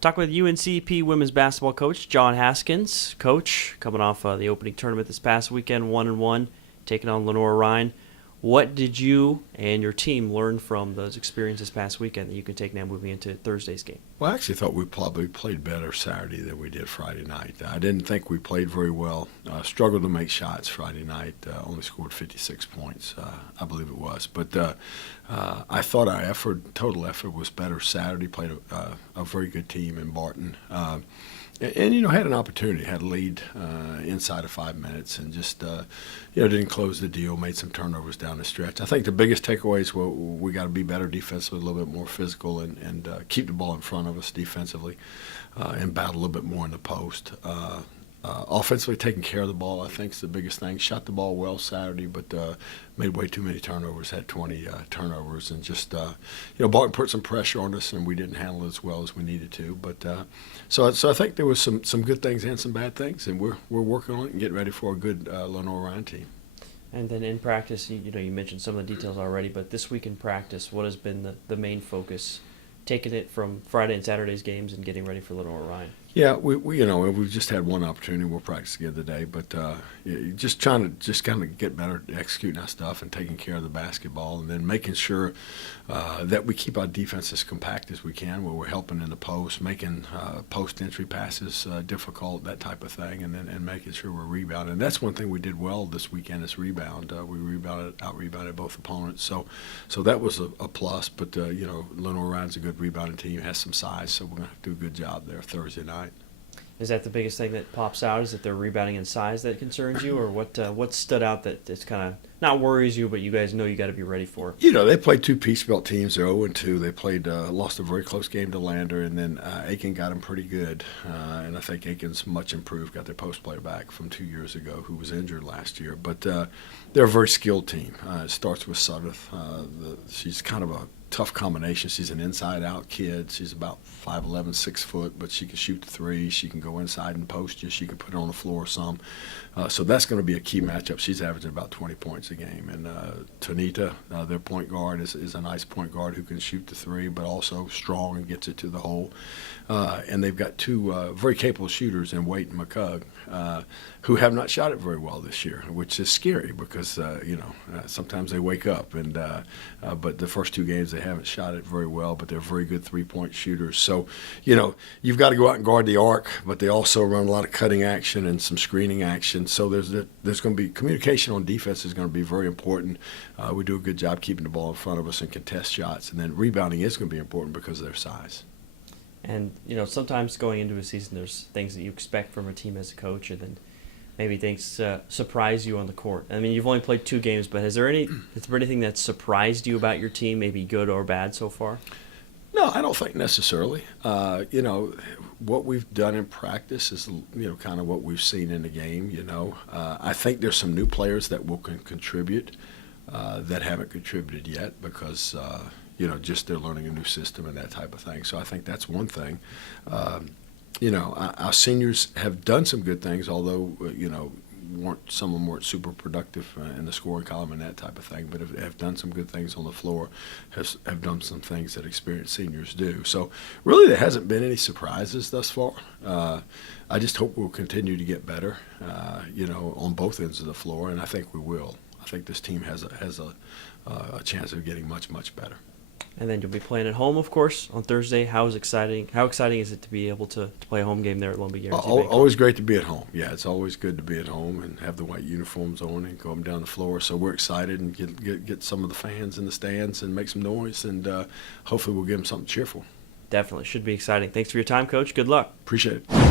Talk with UNCP women's basketball coach John Haskins. Coach, coming off the opening tournament this past weekend, 1-1, taking on Lenoir-Rhyne. What did you and your team learn from those experiences this past weekend that you can take now moving into Thursday's game? Well, I actually thought we probably played better Saturday than we did Friday night. I didn't think we played very well. Struggled to make shots Friday night. Only scored 56 points, I believe it was. But I thought our total effort was better Saturday. Played a very good team in Barton. And had an opportunity, had a lead inside of 5 minutes, and just didn't close the deal. Made some turnovers down the stretch. I think the biggest takeaways were we got to be better defensively, a little bit more physical, and keep the ball in front of us defensively, and battle a little bit more in the post. Offensively, taking care of the ball, I think, is the biggest thing. Shot the ball well Saturday, but made way too many turnovers. Had 20 turnovers, and just Barton put some pressure on us, and we didn't handle it as well as we needed to. But so I think there was some good things and some bad things, and we're working on it and getting ready for a good Lenoir-Rhyne team. And then in practice, you mentioned some of the details already, but this week in practice, what has been the main focus? Taking it from Friday and Saturday's games and getting ready for Lenoir-Rhyne. Yeah, we've just had one opportunity. We'll practice again today, but just trying to kind of get better at executing our stuff and taking care of the basketball, and then making sure that we keep our defense as compact as we can, where we're helping in the post, making post entry passes difficult, that type of thing, and making sure we're rebounding. And that's one thing we did well this weekend is rebound. We out rebounded both opponents, so that was a plus. But Lenoir-Rhyne's a good rebounding team, has some size, so we're gonna have to do a good job there Thursday night. Is that the biggest thing that pops out? Is it their rebounding in size that concerns you, or what stood out that's kind of not worries you, but you guys know you got to be ready for? They played two Peach Belt teams. They're 0-2. They played lost a very close game to Lander, and then Aiken got them pretty good. And I think Aiken's much improved. Got their post player back from 2 years ago, who was injured last year. But they're a very skilled team. It starts with Sudeth. She's kind of a tough combination. She's an inside-out kid. She's about 5'11", 6 foot, but she can shoot the three. She can go inside and post you. She can put it on the floor some. So that's going to be a key matchup. She's averaging about 20 points a game. And Tonita, their point guard, is a nice point guard who can shoot the three, but also strong and gets it to the hole. And they've got two very capable shooters in Waite and McCugg, who have not shot it very well this year, which is scary because sometimes they wake up. And but the first two games they haven't shot it very well, but they're very good three-point shooters. So you've got to go out and guard the arc, but they also run a lot of cutting action and some screening action. So there's going to be communication on defense is going to be very important. We do a good job keeping the ball in front of us and contest shots, and then rebounding is going to be important because of their size. And sometimes going into a season, there's things that you expect from a team as a coach, and then maybe things surprise you on the court. I mean, you've only played 2 games, but is there anything that surprised you about your team, maybe good or bad so far? No, I don't think necessarily. What we've done in practice is, kind of what we've seen in the game. I think there's some new players that will contribute that haven't contributed yet because, just they're learning a new system and that type of thing. So I think that's one thing. Our seniors have done some good things, although, some of them weren't super productive in the scoring column and that type of thing, but have done some good things on the floor, have done some things that experienced seniors do. So really there hasn't been any surprises thus far. I just hope we'll continue to get better, on both ends of the floor, and I think we will. I think this team has a chance of getting much, much better. And then you'll be playing at home, of course, on Thursday. How exciting is it to be able to play a home game there at Lone Guarantee Bank? Always great to be at home. Yeah, it's always good to be at home and have the white uniforms on and go down the floor. So we're excited and get some of the fans in the stands and make some noise, and hopefully we'll give them something cheerful. Definitely. Should be exciting. Thanks for your time, Coach. Good luck. Appreciate it.